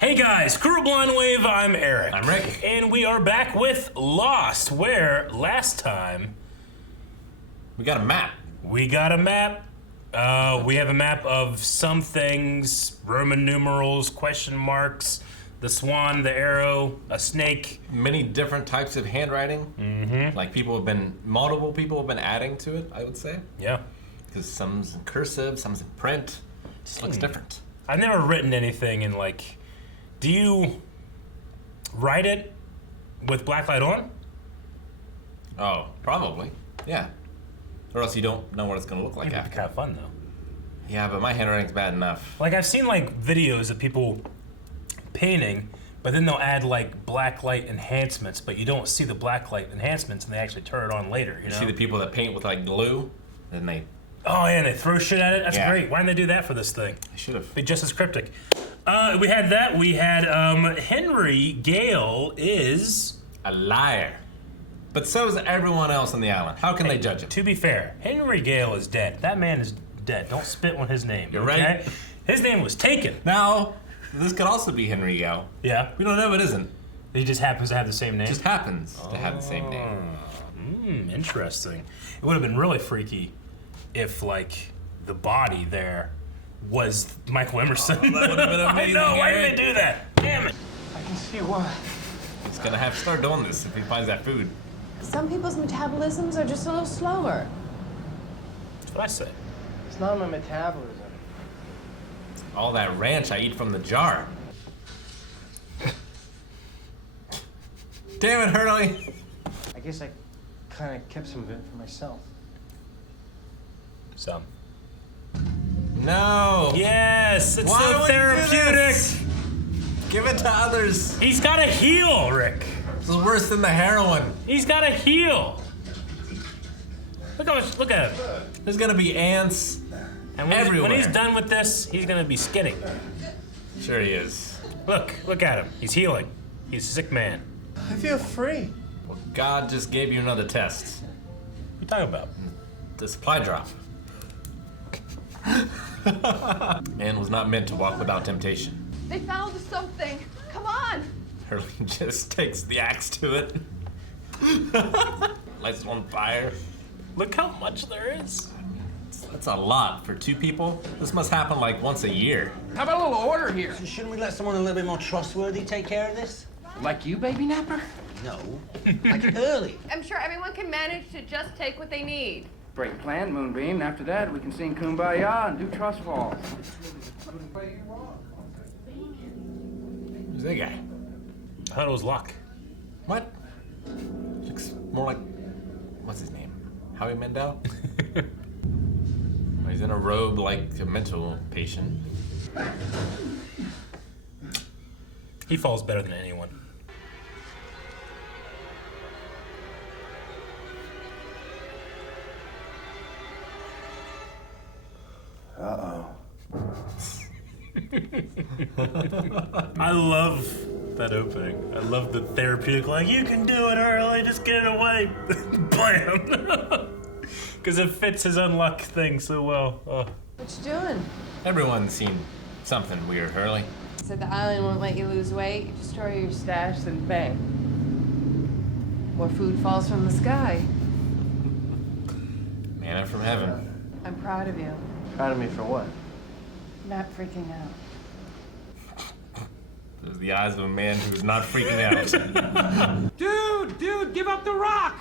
Hey guys, Crew Blind Wave, I'm Eric. I'm Rick. And we are back with Lost, where last time We got a map. we got a map. We have a map of some things, Roman numerals, question marks, the swan, the arrow, a snake. Many different types of handwriting. Mm-hmm. Like multiple people have been adding to it, I would say. Yeah. Because some's in cursive, some's in print. It just looks different. I've never written anything in do you write it with blacklight on? Oh, probably. Yeah. Or else you don't know what it's going to look like It'd be after. kind of fun though. Yeah, but my handwriting's bad enough. I've seen videos of people painting, but then they'll add blacklight enhancements, but you don't see the blacklight enhancements and they actually turn it on later, you know? See the people that paint with glue, and they Oh yeah, and they throw shit at it? That's Yeah. great. Why didn't they do that for this thing? should have. Be just as cryptic. We had that. We had Henry Gale is... A liar. But so is everyone else on the island. How can they judge him? To be fair, Henry Gale is dead. That man is dead. Don't spit on his name. You're okay? right. His name was taken. Now, this could also be Henry Gale. Yeah. We don't know it isn't. He just happens to have the same name. Just happens to have the same name. Interesting. It would have been really freaky if, the body there was Michael Emerson. That would have been amazing. I know. Why Eric. did they do that? Damn it. I can see why. He's gonna have to start doing this if he finds that food. Some people's metabolisms are just a little slower. That's what I said. It's not my metabolism. All that ranch I eat from the jar. Damn it, Hurley. I guess I kind of kept some of it for myself. Some. No. Yes, it's Why so would you do therapeutic. this? Give it to others. He's got to heal, Rick. This is worse than the heroin. He's got to heal. Look at him. There's gonna be ants And everywhere. when he's done with this, he's gonna be skinny. Sure he is. Look at him. He's healing. He's a sick man. I feel free. Well, God just gave you another test. What you talking about? The supply drop. Man was not meant to walk without temptation. They found something. Come on. Hurley just takes the axe to it. Lights it on fire. Look how much there is. That's a lot for two people. This must happen once a year. How about a little order here? So shouldn't we let someone a little bit more trustworthy take care of this? Like you, baby napper? No. Like Early. I'm sure everyone can manage to just take what they need. Great plan, Moonbeam. After that, we can sing Kumbaya and do trust falls. Who's that guy? I thought it was Locke. What? Looks more like... What's his name? Howie Mandel? He's in a robe like a mental patient. He falls better than anyone. Uh-oh. I love that opening. I love the therapeutic, you can do it, Early, just get it away. Blam. Because it fits his unluck thing so well. Oh. What you doing? Everyone's seen something weird, Hurley. Said the island won't let you lose weight. You destroy your stash, then bang. More food falls from the sky. Manna from heaven. I'm proud of you. Proud of me for what? Not freaking out. Those are the eyes of a man who's not freaking out. Dude, give up the rock!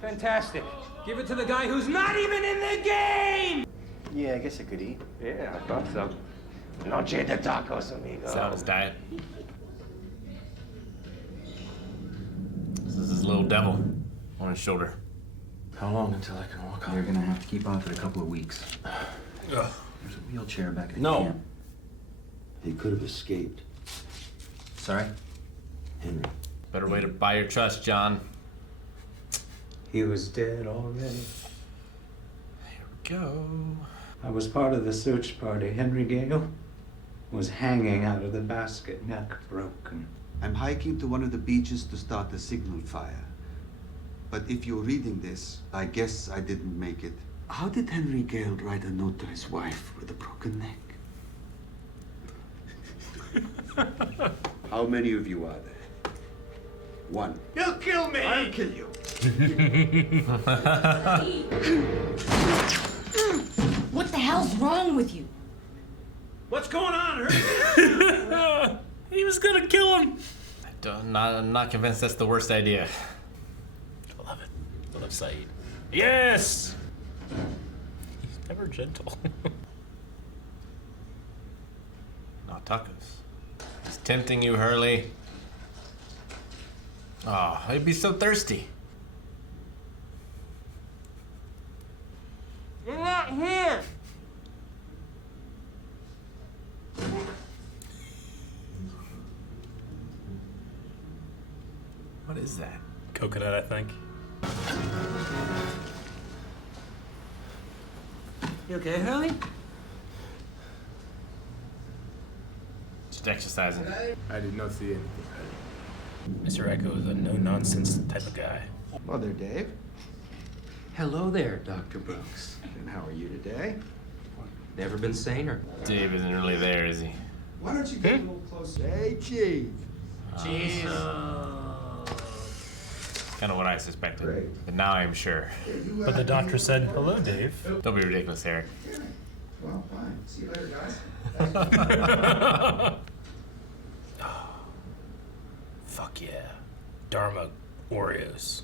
Fantastic. Give it to the guy who's not even in the game! Yeah, I guess I could eat. Yeah, I thought so. Noche de tacos, amigo. Is that his diet? This is his little devil on his shoulder. How long until I can walk You're home? gonna have to keep off it a couple of weeks. Ugh. There's a wheelchair back at No. camp. He could have escaped. Sorry? Henry. Better way to buy your trust, John. He was dead already. Here we go. I was part of the search party. Henry Gale was hanging out of the basket, neck broken. I'm hiking to one of the beaches to start a signal fire. But if you're reading this, I guess I didn't make it. How did Henry Gale write a note to his wife with a broken neck? How many of you are there? One. You'll kill me! I'll kill you. What the hell's wrong with you? What's going on, Herbie? He was gonna kill him. I'm not convinced that's the worst idea. I love it. I love Saeed. Yes! He's never gentle. No tacos. It's tempting you, Hurley. Oh, I'd be so thirsty. You're not here. What is that? Coconut, I think. You okay, Hurley? Just exercising. I did not see anything. Mr. Echo is a no-nonsense type of guy. Well there, Dave. Hello there, Dr. Brooks. And how are you today? Never been saner. Dave isn't really there, is he? Why don't you get a little closer? Hey, Chief. Kind of what I suspected. Great. But now I'm sure. But the doctor said, hello, Dave. Don't be ridiculous, Eric. Well, fine. See you later, guys. Fuck yeah. Dharma Oreos.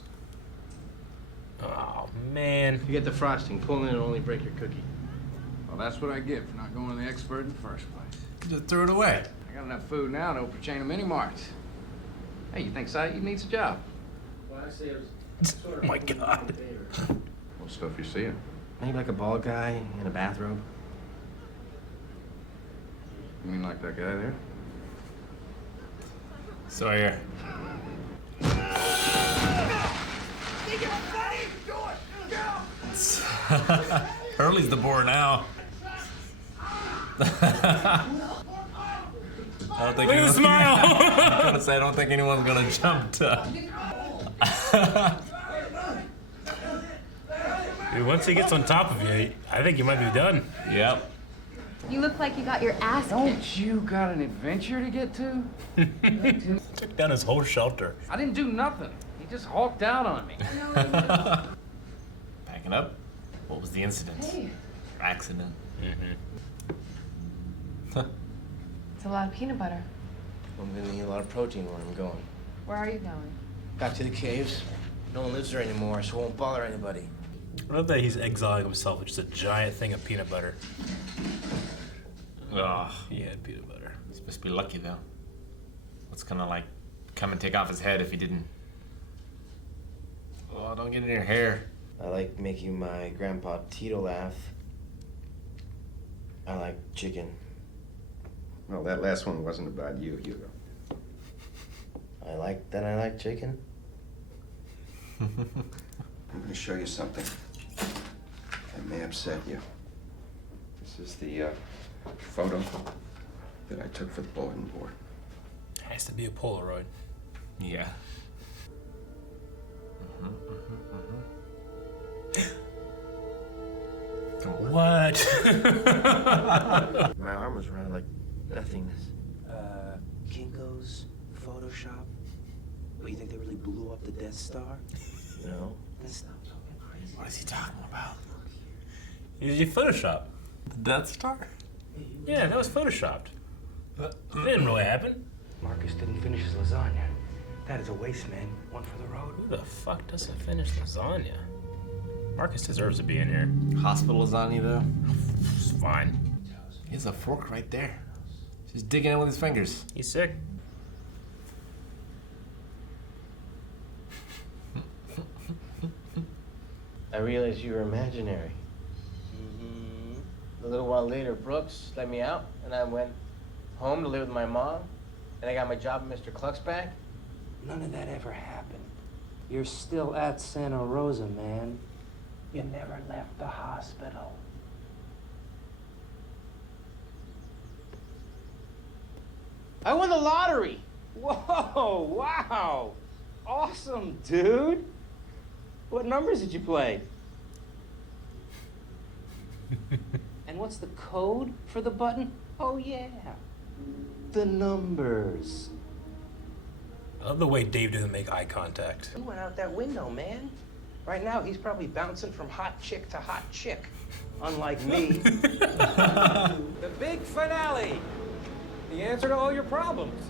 Oh, man. You get the frosting, pull in and only break your cookie. Well, that's what I get for not going to the expert in the first place. Just threw it away. I got enough food now to open a chain of mini marts. Hey, you think Saeed needs a job? Well, actually, it was Oh my God. What stuff you seeing? Maybe like a bald guy in a bathrobe. You mean like that guy there? Sawyer. Hurley's the boar now. I don't think Look at the smile! I'm gonna say I don't think anyone's gonna jump to. Dude, once he gets on top of you, I think you might be done. Yep. You look like you got your ass kicked. Don't you got an adventure to get to? Took down his whole shelter. I didn't do nothing. He just hulked out on me. Packing up? What was the incident? Hey. Accident. It's a lot of peanut butter. I'm gonna need a lot of protein where I'm going. Where are you going? Back to the caves. No one lives there anymore, so it won't bother anybody. I love that he's exiling himself with just a giant thing of peanut butter. Ugh. He had peanut butter. He's supposed to be lucky, though. What's gonna, like, come and take off his head if he didn't? Oh, don't get in your hair. I like making my grandpa Tito laugh. I like chicken. Well, that last one wasn't about you, Hugo. I like chicken. I'm going to show you something that may upset you. This is the photo that I took for the bulletin board. Has to be a Polaroid. Yeah. What? My arm was around like nothingness. Kinko's, Photoshop. What, you think they really blew up the Death Star? No. That's not talking crazy. What is he talking about? Did you Photoshop? The Death Star? Yeah, that was Photoshopped. It didn't really happen. Marcus didn't finish his lasagna. That is a waste, man. One for the road. Who the fuck doesn't finish lasagna? Marcus deserves to be in here. Hospital lasagna, though? It's fine. He has a fork right there. Just digging in with his fingers. He's sick. I realized you were imaginary. A little while later, Brooks let me out, and I went home to live with my mom. And I got my job at Mr. Cluck's back. None of that ever happened. You're still at Santa Rosa, man. You never left the hospital. I won the lottery! Whoa, wow! Awesome, dude! What numbers did you play? And what's the code for the button? Oh, yeah. the numbers. I love the way Dave doesn't make eye contact. He went out that window, man. Right now, he's probably bouncing from hot chick to hot chick. Unlike me. The big finale. The answer to all your problems.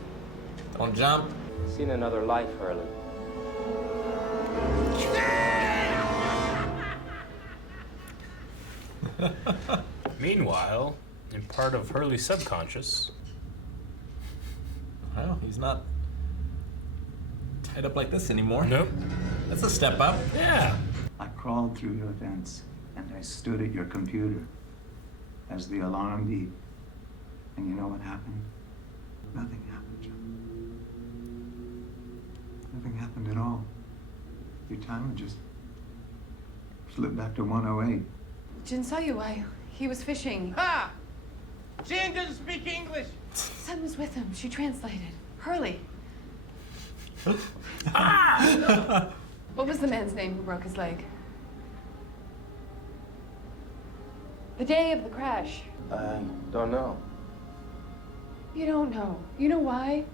Don't jump. Seen another life, Hurley. Meanwhile, in part of Hurley's subconscious. Well, he's not tied up like this anymore. Nope. That's a step up. Yeah. I crawled through your vents, and I stood at your computer as the alarm beat. And you know what happened? Nothing happened, John. Nothing happened at all. Your timer just slipped back to 108. Jin saw you while he was fishing. Ha! Jin doesn't speak English. Sun was with him. She translated. Hurley. What was the man's name who broke his leg? The day of the crash. I don't know. You don't know. You know why?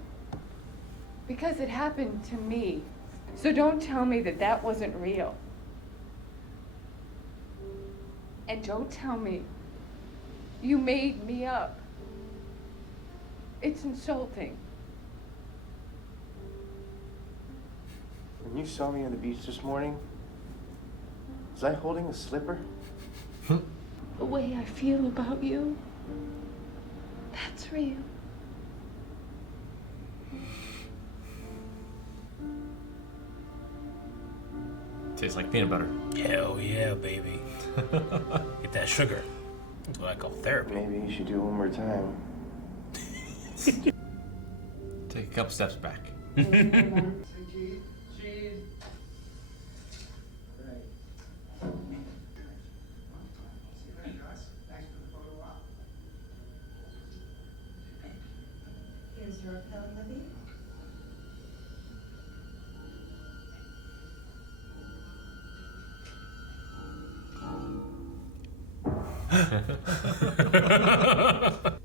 Because it happened to me. So don't tell me that that wasn't real. And don't tell me you made me up. It's insulting. When you saw me on the beach this morning, was I holding a slipper? The way I feel about you, that's real. Tastes like peanut butter. Hell yeah, baby. Get that sugar. That's what I call therapy. Maybe you should do it one more time. Take a couple steps back. Here's your account, Libby.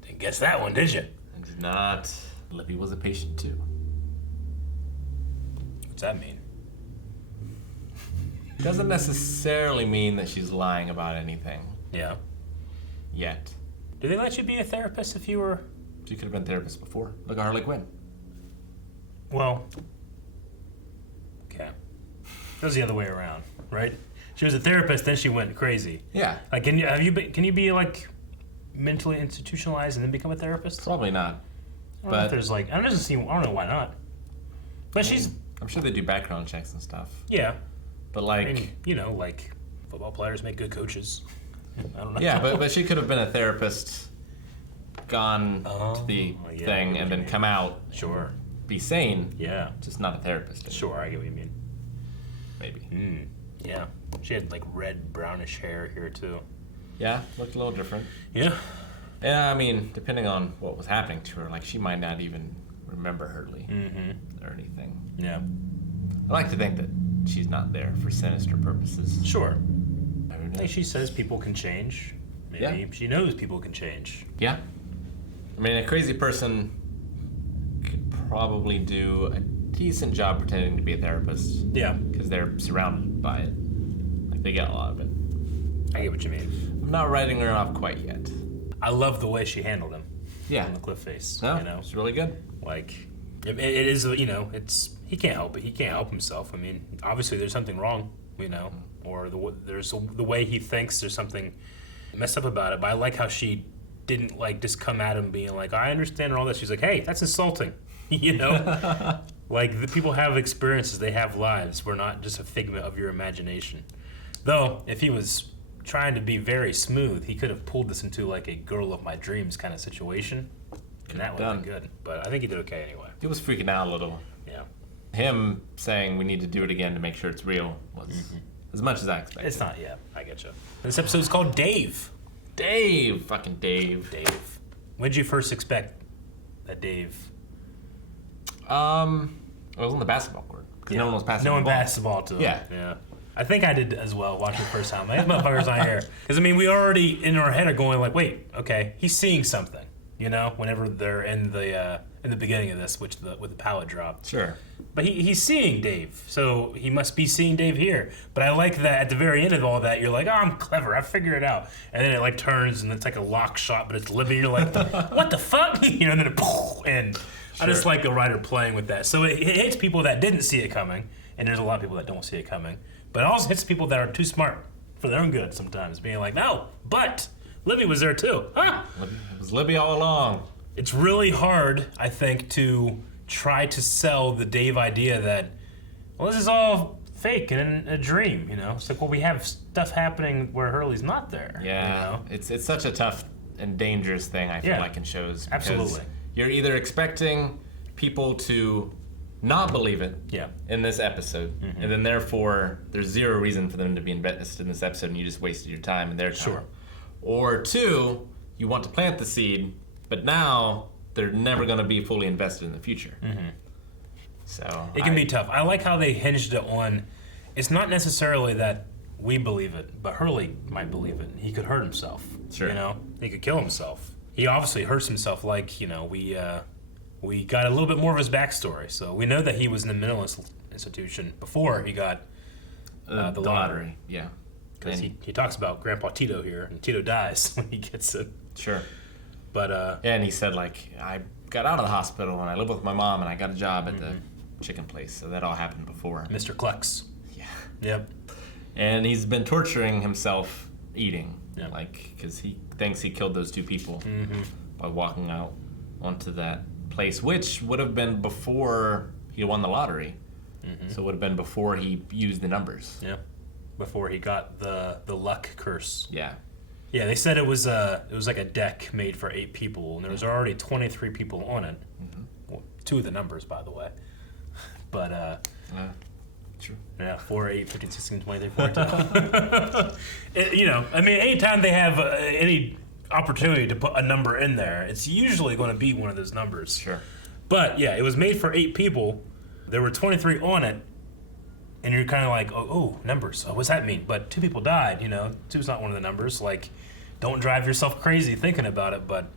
Didn't guess that one, did you? I did not. Libby was a patient too. What's that mean? Doesn't necessarily mean that she's lying about anything. Yeah. Yet. Do they let you be a therapist if you were... She could have been a therapist before. Look at Harley Quinn. Well... Okay. It was the other way around, right? She was a therapist, then she went crazy. Yeah. Like, can you be like mentally institutionalized and then become a therapist? Probably not. I don't know if there's like, I don't know why not. But I'm sure they do background checks and stuff. Yeah. But like, I mean, you know, like football players make good coaches. I don't know. Yeah, but she could have been a therapist, gone to the thing, and then come out. Sure. Be sane. Yeah. Just not a therapist anymore. Sure, I get what you mean. Maybe. Yeah. She had like red brownish hair here too. Yeah, looked a little different. Yeah. Yeah, I mean, depending on what was happening to her, like she might not even remember Hurley or anything. Yeah. I like to think that she's not there for sinister purposes. Sure. Like she says people can change. Maybe she knows people can change. Yeah. I mean, a crazy person could probably do a decent job pretending to be a therapist. Yeah. Because they're surrounded by it. Like, they get a lot of it. I get what you mean. I'm not writing her off quite yet. I love the way she handled him. Yeah. On the cliff face. No, you know? it's really good. Like, it is, you know, he can't help it. He can't help himself. I mean, obviously there's something wrong, you know, or the way he thinks there's something messed up about it. But I like how she didn't like just come at him being like, I understand and all that. She's like, hey, that's insulting, you know? Like, the people have experiences, they have lives. We're not just a figment of your imagination. Though, if he was trying to be very smooth, he could have pulled this into like a girl of my dreams kind of situation. And that would have been good. But I think he did okay anyway. He was freaking out a little. Yeah. Him saying we need to do it again to make sure it's real was as much as I expected. It's not, yeah, I get you. This episode is called Dave. Dave. Fucking Dave. Dave. When did you first expect that Dave? It was on the basketball court. Because no one was passing the ball. No one passed the ball to him. Yeah. Yeah. I think I did as well, watching the first time. Like, this motherfucker's not here. Because, I mean, we already, in our head, are going like, wait, okay, he's seeing something. You know, whenever they're in the beginning of this, with the pallet drop. Sure. But he's seeing Dave, so he must be seeing Dave here. But I like that at the very end of all that, you're like, oh, I'm clever, I figured it out. And then it like turns and it's like a lock shot, but it's Libby. You're like, what the fuck? You know, and then it and sure. I just like a writer playing with that. So it hits people that didn't see it coming, and there's a lot of people that don't see it coming. But it also hits people that are too smart for their own good sometimes, being like, no, but Libby was there too. Huh? It was Libby all along. It's really hard, I think, to try to sell the Dave idea that, well, this is all fake and a dream, you know? It's like, well, we have stuff happening where Hurley's not there. Yeah, you know? It's such a tough and dangerous thing, I feel like, in shows. Absolutely. You're either expecting people to not believe it in this episode, and then therefore there's zero reason for them to be invested in this episode and you just wasted your time and their time. Sure. Or two, you want to plant the seed, but now they're never going to be fully invested in the future. So it can be tough. I like how they hinged it on, it's not necessarily that we believe it, but Hurley might believe it. He could hurt himself. Sure. You know, he could kill himself. He obviously hurts himself, like, you know, we got a little bit more of his backstory. So we know that he was in a mental institution before he got the lottery. Yeah. Because he talks about Grandpa Tito here, and Tito dies when he gets it. Sure. But yeah, and he said, like, I got out of the hospital and I lived with my mom and I got a job at the chicken place. So that all happened before. Mr. Clux. Yeah. Yep. And he's been torturing himself eating, like, because he thinks he killed those two people by walking out onto that place, which would have been before he won the lottery. So it would have been before he used the numbers. Yeah. Before he got the luck curse. Yeah. Yeah, they said it was like a deck made for 8 people, and there was already 23 people on it. Well, 2 of the numbers, by the way. But true. Yeah, 4, 8, 15, 16, 23, 42. You know, I mean, anytime they have any opportunity to put a number in there, it's usually going to be one of those numbers. Sure. But yeah, it was made for 8 people. There were 23 on it. And you're kind of like, oh, numbers. Oh, what's that mean? But 2 people died, you know. 2's not one of the numbers. Like, don't drive yourself crazy thinking about it. But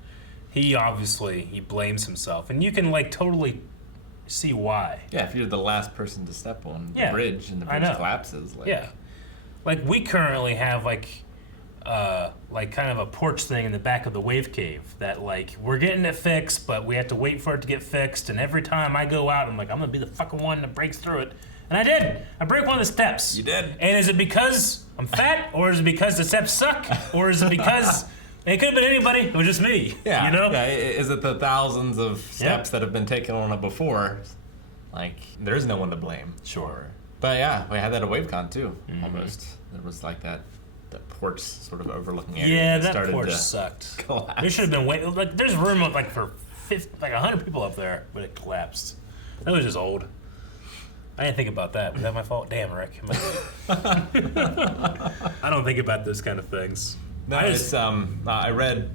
he blames himself. And you can, like, totally see why. Yeah, if you're the last person to step on the bridge and the bridge collapses. Like. Yeah. Like, we currently have, like kind of a porch thing in the back of the wave cave that, like, we're getting it fixed, but we have to wait for it to get fixed. And every time I go out, I'm like, I'm going to be the fucking one that breaks through it. And I did. I break one of the steps. You did. And is it because I'm fat, or is it because the steps suck, or is it because it could have been anybody? It was just me. Yeah. You know? Yeah. Is it the thousands of steps that have been taken on it before? Like, there's no one to blame. Sure. But yeah, we had that at WaveCon too. Almost. There was like that porch sort of overlooking area. Yeah, that porch sucked. Collapse. There should have been like there's room like for 100 people up there, but it collapsed. That was just old. I didn't think about that. Was that my fault? Damn, Rick. I don't think about those kind of things. No, I read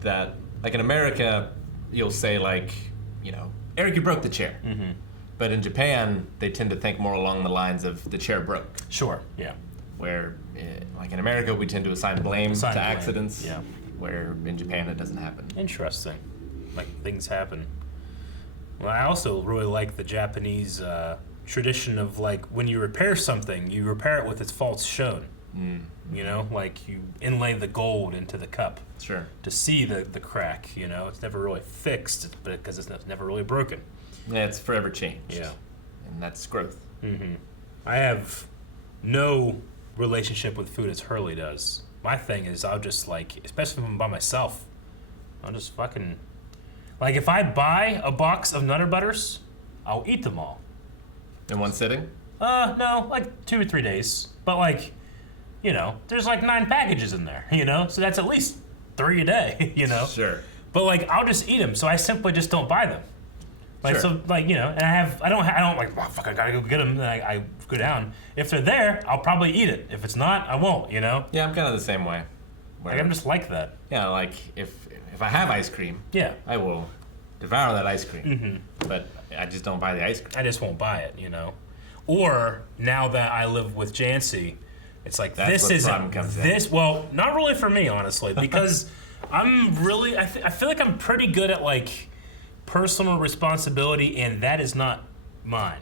that, like, in America, you'll say, like, you know, Eric, you broke the chair. But in Japan, they tend to think more along the lines of the chair broke. Sure, yeah. Where, like, in America, we tend to assign blame to accidents. Yeah. Where in Japan, it doesn't happen. Interesting. Like, things happen. Well, I also really like the Japanese tradition of, like, when you repair something, you repair it with its faults shown. You know, like, you inlay the gold into the cup. Sure. To see the crack, you know. It's never really fixed, but because it's never really broken. Yeah, it's forever changed. Yeah. And that's growth. I have no relationship with food as Hurley does. My thing is, I'll just, like, especially if I'm by myself, I'll just fucking, like, if I buy a box of Nutter Butters, I'll eat them all. In one sitting? No, like 2 or 3 days. But, like, you know, there's like 9 packages in there, you know? So that's at least 3 a day, you know? Sure. But, like, I'll just eat them, so I simply just don't buy them. Like, sure. So, like, you know, and I don't like, oh, fuck, I gotta go get them, and I go down. If they're there, I'll probably eat it. If it's not, I won't, you know? Yeah, I'm kind of the same way. Like, I'm just like that. Yeah, like, if I have ice cream, I will devour that ice cream. But I just don't buy the ice cream. I just won't buy it, you know? Or, now that I live with Jancy, it's like, That's this where the isn't, problem comes in. well, not really for me, honestly, because I feel like I'm pretty good at like personal responsibility, and that is not mine.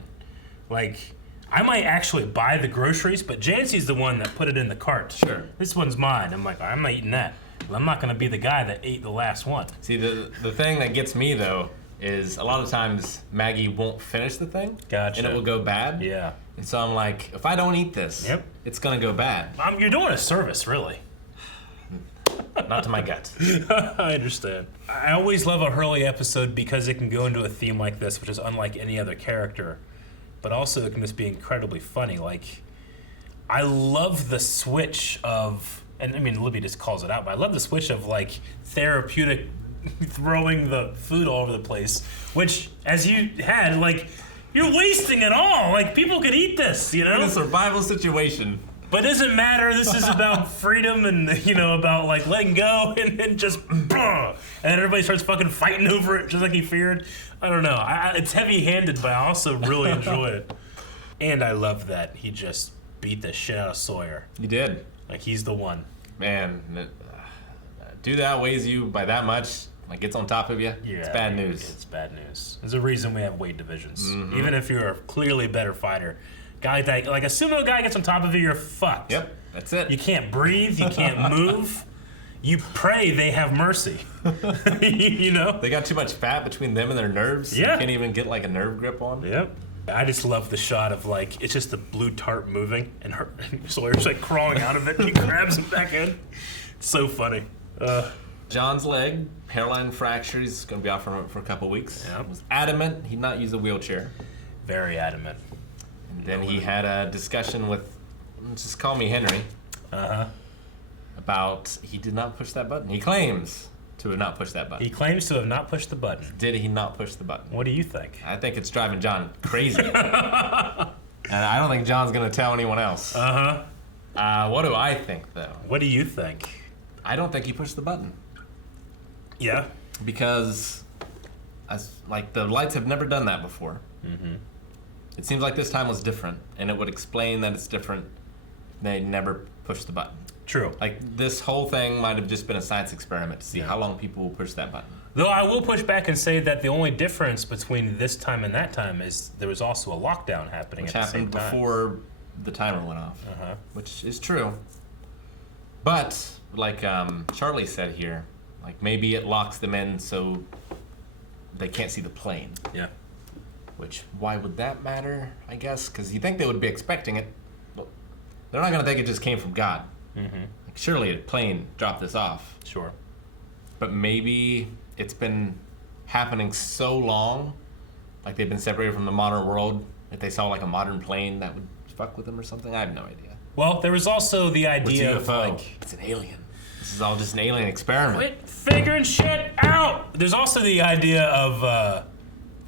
Like, I might actually buy the groceries, but Jancy's the one that put it in the cart. Sure. This one's mine. I'm like, I'm not eating that. I'm not gonna be the guy that ate the last one. See, the thing that gets me though is a lot of times Maggie won't finish the thing. Gotcha. And it will go bad. Yeah. And so I'm like, if I don't eat this, it's gonna go bad. You're doing a service, really. Not to my gut. I understand. I always love a Hurley episode because it can go into a theme like this, which is unlike any other character, but also it can just be incredibly funny. Like, I love the switch of, and I mean, Libby just calls it out, but I love the switch of like therapeutic throwing the food all over the place, which, as you had, like, you're wasting it all. Like, people could eat this, you know? In a survival situation. But it doesn't matter. This is about freedom and, you know, about like letting go and just, and then everybody starts fucking fighting over it just like he feared. I don't know. It's heavy-handed, but I also really enjoy it. And I love that he just beat the shit out of Sawyer. He did. Like, he's the one. Man, dude that weighs you by that much, like gets on top of you, Yeah, it's bad news. It's bad news. There's a reason we have weight divisions. Mm-hmm. Even if you're a clearly better fighter. Guy that, like a sumo guy gets on top of you, you're fucked. Yep, that's it. You can't breathe, you can't move. You pray they have mercy. You know? They got too much fat between them and their nerves. Yeah. You can't even get like a nerve grip on. Yep. I just love the shot of like, it's just the blue tarp moving and Sawyer's like crawling out of it and he grabs him back in. It's so funny. John's leg, hairline fracture, he's going to be out for a couple weeks. Yeah. Was adamant he'd not use a wheelchair. Very adamant. And then he had a discussion with, just call me Henry, about he did not push that button. He claims to have not pushed that button. He claims to have not pushed the button. Did he not push the button? What do you think? I think it's driving John crazy. And I don't think John's going to tell anyone else. What do I think, though? What do you think? I don't think he pushed the button. Yeah? Because, like, the lights have never done that before. Mm-hmm. It seems like this time was different, and it would explain that it's different. They never pushed the button. True. Like, this whole thing might have just been a science experiment to see how long people will push that button. Though I will push back and say that the only difference between this time and that time is there was also a lockdown happening Which at the same happened time. before the timer went off. Which is true. But, like Charlie said here, like maybe it locks them in so they can't see the plane. Yeah. Which, why would that matter, I guess? Because you think they would be expecting it, but they're not going to think it just came from God. Mm-hmm. Like, surely a plane dropped this off. Sure. But maybe it's been happening so long, like they've been separated from the modern world, if they saw like a modern plane that would fuck with them or something. I have no idea. Well, there was also the idea of like... It's an alien. This is all just an alien experiment. Quit figuring shit out! There's also the idea of,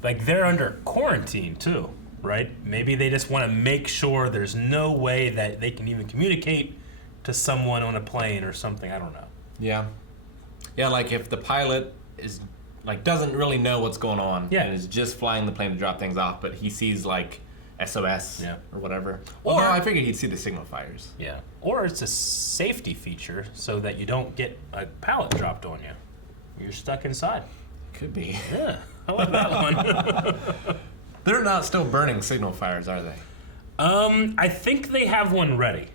like, they're under quarantine, too, right? Maybe they just want to make sure there's no way that they can even communicate to someone on a plane or something. I don't know. Yeah. Yeah, like if the pilot is, like, doesn't really know what's going on and is just flying the plane to drop things off, but he sees, like, SOS or whatever. Or I figured he'd see the signal fires. Yeah. Or it's a safety feature so that you don't get a pallet dropped on you. You're stuck inside. Could be. Yeah. I like that one. They're not still burning signal fires, are they? I think they have one ready.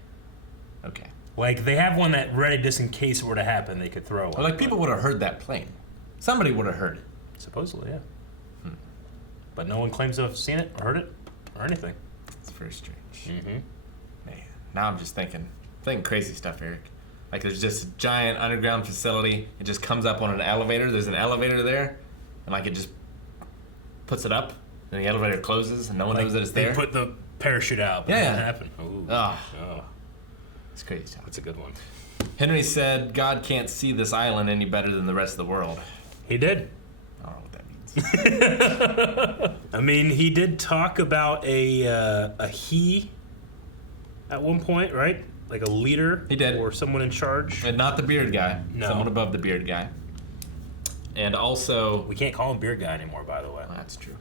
Okay. Like, they have one that ready just in case it were to happen, they could throw one. Or like people would have heard that plane. Somebody would have heard it. Supposedly, yeah. But no one claims to have seen it or heard it or anything. It's very strange. Mm-hmm. Man, now I'm just thinking crazy stuff, Eric. Like there's just a giant underground facility. It just comes up on an elevator. There's an elevator there, and like it just puts it up, and the elevator closes, and no one knows that it's there. They put the parachute out, but it didn't happen. Ooh. Oh. It's crazy stuff. That's a good one. Henry said God can't see this island any better than the rest of the world. He did. I don't know what that means. I mean, he did talk about a he at one point, right? Like a leader. He did. Or someone in charge. And not the beard guy. No. Someone above the beard guy. And also... We can't call him beard guy anymore, by the way. That's true.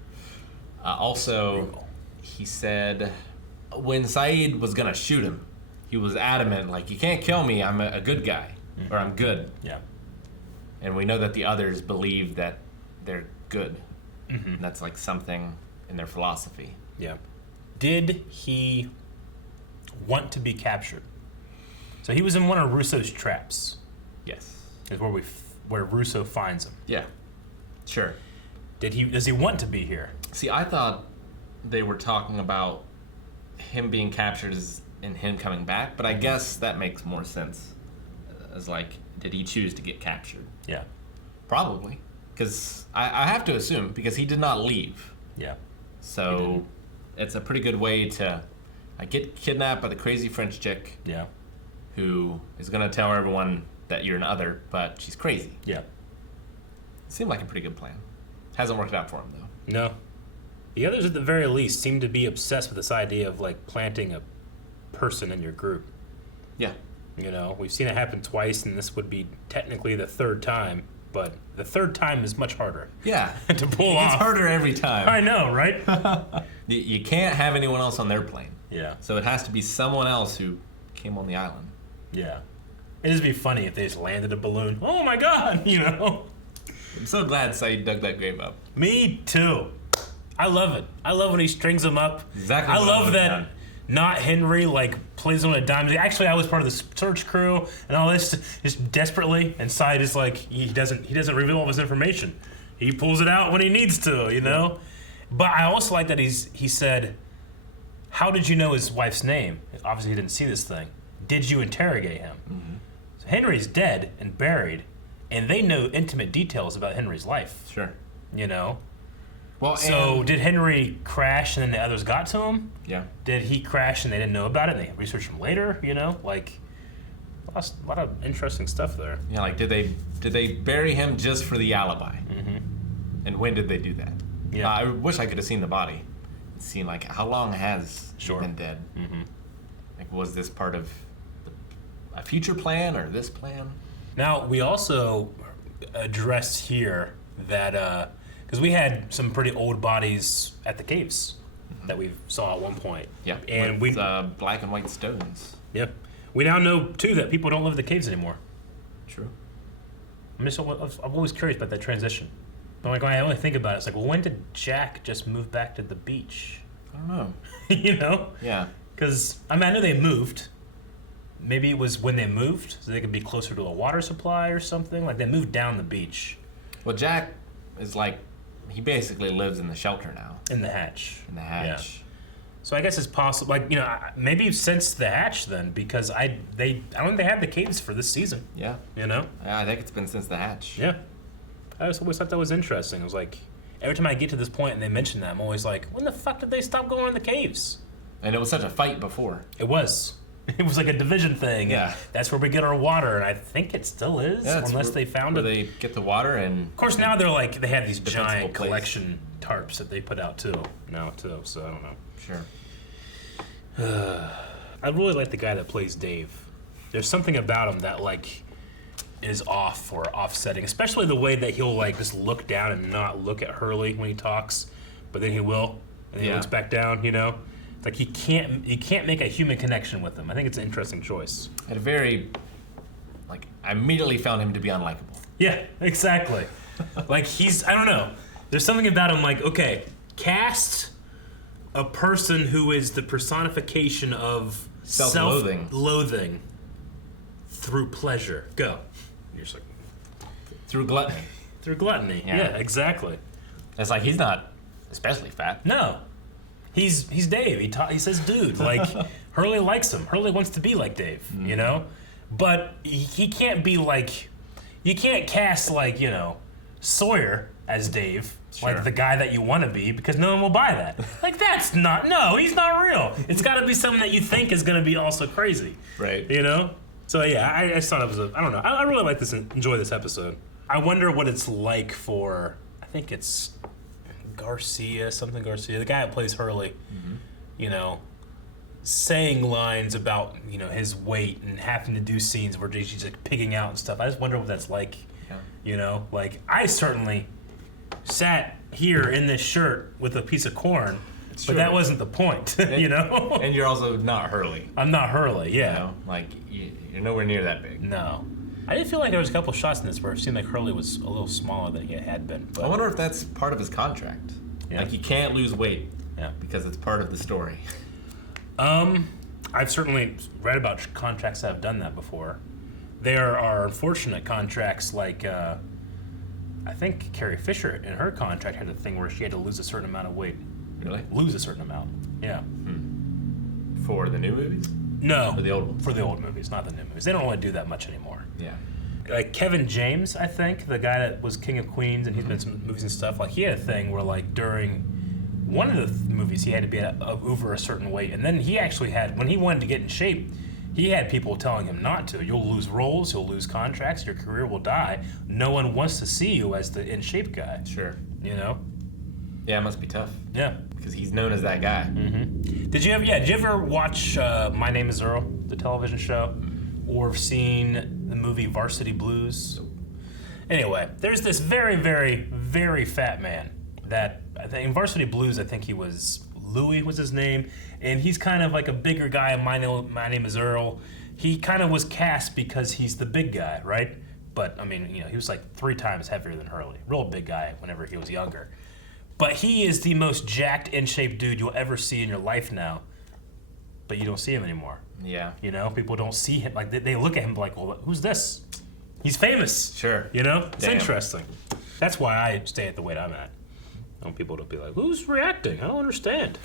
Also, he said when Saeed was going to shoot him, he was adamant, like, you can't kill me, I'm a good guy. Or I'm good. Yeah. And we know that the others believe that they're good. Mm-hmm. And that's like something in their philosophy. Yeah. Did he want to be captured? So he was in one of Russo's traps. Yes. Is where Russo finds him. Yeah. Sure. Does he want to be here? See, I thought they were talking about him being captured and him coming back, but I guess that makes more sense. As like, did he choose to get captured? Yeah. Probably. Because I have to assume, because he did not leave. Yeah. So it's a pretty good way to get kidnapped by the crazy French chick. Yeah. Who is going to tell everyone that you're an other, but she's crazy. Yeah. Seemed like a pretty good plan. Hasn't worked out for him, though. No. The others, at the very least, seem to be obsessed with this idea of, like, planting a person in your group. Yeah. You know, we've seen it happen twice, and this would be technically the third time, but the third time is much harder. Yeah. to pull off. It's harder every time. I know, right? You can't have anyone else on their plane. Yeah. So it has to be someone else who came on the island. Yeah. It'd just be funny if they just landed a balloon. Oh my God, you know? I'm so glad Saeed dug that grave up. Me too. I love it. I love when he strings them up. Exactly. I love that down. not Henry, like, plays on a dime. Actually, I was part of the search crew and all this, just desperately. And Saeed is like, he doesn't reveal all his information. He pulls it out when he needs to, you know? But I also like that he said, how did you know his wife's name? Obviously, he didn't see this thing. Did you interrogate him? Mm-hmm. So Henry's dead and buried, and they know intimate details about Henry's life. Sure. You know? Well, so did Henry crash and then the others got to him? Yeah. Did he crash and they didn't know about it and they researched him later? You know? Like, a lot of interesting stuff there. Yeah, like, did they bury him just for the alibi? Mm-hmm. And when did they do that? Yeah. I wish I could have seen the body. Seen, like, how long has he been dead? Mm-hmm. Like, was this part of a future plan or this plan? Now, we also addressed here that, because we had some pretty old bodies at the caves that we saw at one point. Yeah, and with black and white stones. Yep. We now know, too, that people don't live in the caves anymore. True. I'm always curious about that transition. But like, when I only think about it, it's like, well, when did Jack just move back to the beach? I don't know. You know? Yeah. Because, I mean, I know they moved. Maybe it was when they moved, so they could be closer to a water supply or something. Like, they moved down the beach. Well, Jack is like, he basically lives in the shelter now. In the hatch. In the hatch. Yeah. So I guess it's possible, like, you know, maybe since the hatch then, because I don't think they had the caves for this season. Yeah. You know? Yeah, I think it's been since the hatch. Yeah. I just always thought that was interesting. It was like, every time I get to this point and they mention that, I'm always like, when the fuck did they stop going in the caves? And it was such a fight before. It was. It was like a division thing. Yeah. That's where we get our water, and I think it still is, unless they found where it. they get the water and... Of course, now they have these giant place. collection tarps that they put out too. Now too, so I don't know. Sure. I really like the guy that plays Dave. There's something about him that like is off or offsetting, especially the way that he'll like just look down and not look at Hurley when he talks, but then he will, and then he looks back down. You know, it's like he can't make a human connection with him. I think it's an interesting choice. And I immediately found him to be unlikable. Yeah, exactly. Like I don't know. There's something about him like, okay, cast a person who is the personification of self-loathing through pleasure. Go. You're just like, through gluttony. Through gluttony. Yeah, exactly. It's like he's not especially fat. No. He's Dave. He says dude. Like, Hurley likes him. Hurley wants to be like Dave, you know? But he can't be like, you can't cast like, you know, Sawyer as Dave, like the guy that you want to be, because no one will buy that. Like, he's not real. It's got to be someone that you think is going to be also crazy. Right. You know? So yeah, I just thought it was I don't know. I really like this, enjoy this episode. I wonder what it's like for, I think it's Garcia, the guy that plays Hurley, you know, saying lines about, you know, his weight and having to do scenes where he's just like pigging out and stuff. I just wonder what that's like. Yeah. You know, like I certainly sat here in this shirt with a piece of corn, but that wasn't the point, you know? And you're also not Hurley. I'm not Hurley, yeah. You know, like, you're nowhere near that big. No. I did feel like there was a couple shots in this where it seemed like Hurley was a little smaller than he had been. But I wonder if that's part of his contract. Yeah. Like, he can't lose weight. Yeah. Because it's part of the story. I've certainly read about contracts that have done that before. There are unfortunate contracts like, I think Carrie Fisher in her contract had a thing where she had to lose a certain amount of weight. Really? Lose a certain amount. Yeah. For the new movies? No. For the old ones? For the old movies, not the new movies. They don't really do that much anymore. Yeah. Like Kevin James, I think, the guy that was King of Queens, and he's been in some movies and stuff, like he had a thing where like during one of the movies he had to be over a certain weight, and then he actually had, when he wanted to get in shape, he had people telling him not to. You'll lose roles, you'll lose contracts, your career will die. No one wants to see you as the in shape guy. Sure. You know? Yeah, it must be tough. Yeah. Because he's known as that guy. Mm-hmm. Did you ever watch My Name is Earl, the television show? Or have seen the movie Varsity Blues? Anyway, there's this very, very, very fat man that, I think in Varsity Blues, I think he was, Louis was his name, and he's kind of like a bigger guy in My Name is Earl. He kind of was cast because he's the big guy, right? But, I mean, he was like 3 times heavier than Hurley. Real big guy whenever he was younger. But he is the most jacked, in-shape dude you'll ever see in your life now. But you don't see him anymore. Yeah. People don't see him. Like, they look at him like, well, who's this? He's famous. Sure. It's interesting. That's why I stay at the weight I'm at. I want people to be like, who's reacting? I don't understand.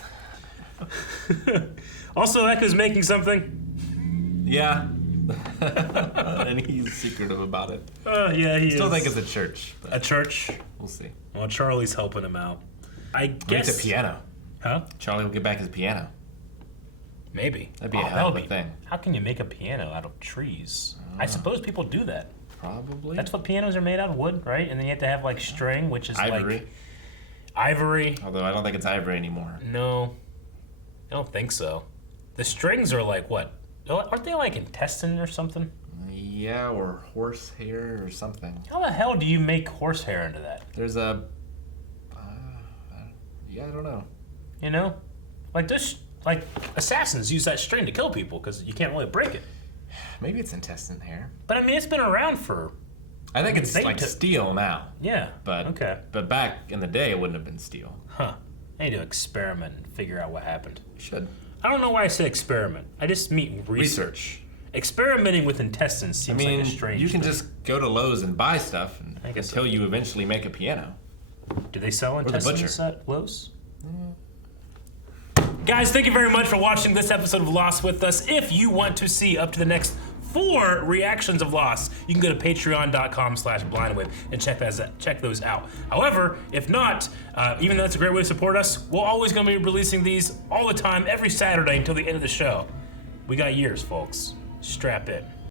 Also, Eka's making something. Yeah. And he's secretive about it. Yeah, he Still is. think it's a church. A church? We'll see. Well, Charlie's helping him out. I guess. It's a piano. Huh? Charlie will get back his piano. Maybe. That'd be a hell of a thing. How can you make a piano out of trees? I suppose people do that. Probably. That's what pianos are made out of, wood, right? And then you have to have like string, which is ivory. Like ivory. Although I don't think it's ivory anymore. No, I don't think so. The strings are like what? Aren't they like intestine or something? Yeah, or horsehair or something. How the hell do you make horsehair into that? There's a... yeah, I don't know. Like this, like assassins use that string to kill people because you can't really break it. Maybe it's intestine hair. But I mean, it's been around for... I think it's like steel now. Yeah, But okay. But back in the day, it wouldn't have been steel. Huh. I need to experiment and figure out what happened. You should. I don't know why I say experiment. I just mean research. Experimenting with intestines seems like a strange you can thing. just go to Lowe's and buy stuff I guess until you eventually make a piano. Do they sell intestines at Lowe's? Mm. Guys, thank you very much for watching this episode of Lost with us. If you want to see up to the next 4 reactions of Lost, you can go to patreon.com/blindwave and check those out. However, if not, even though that's a great way to support us, we're always going to be releasing these all the time, every Saturday until the end of the show. We got years, folks. Strap in.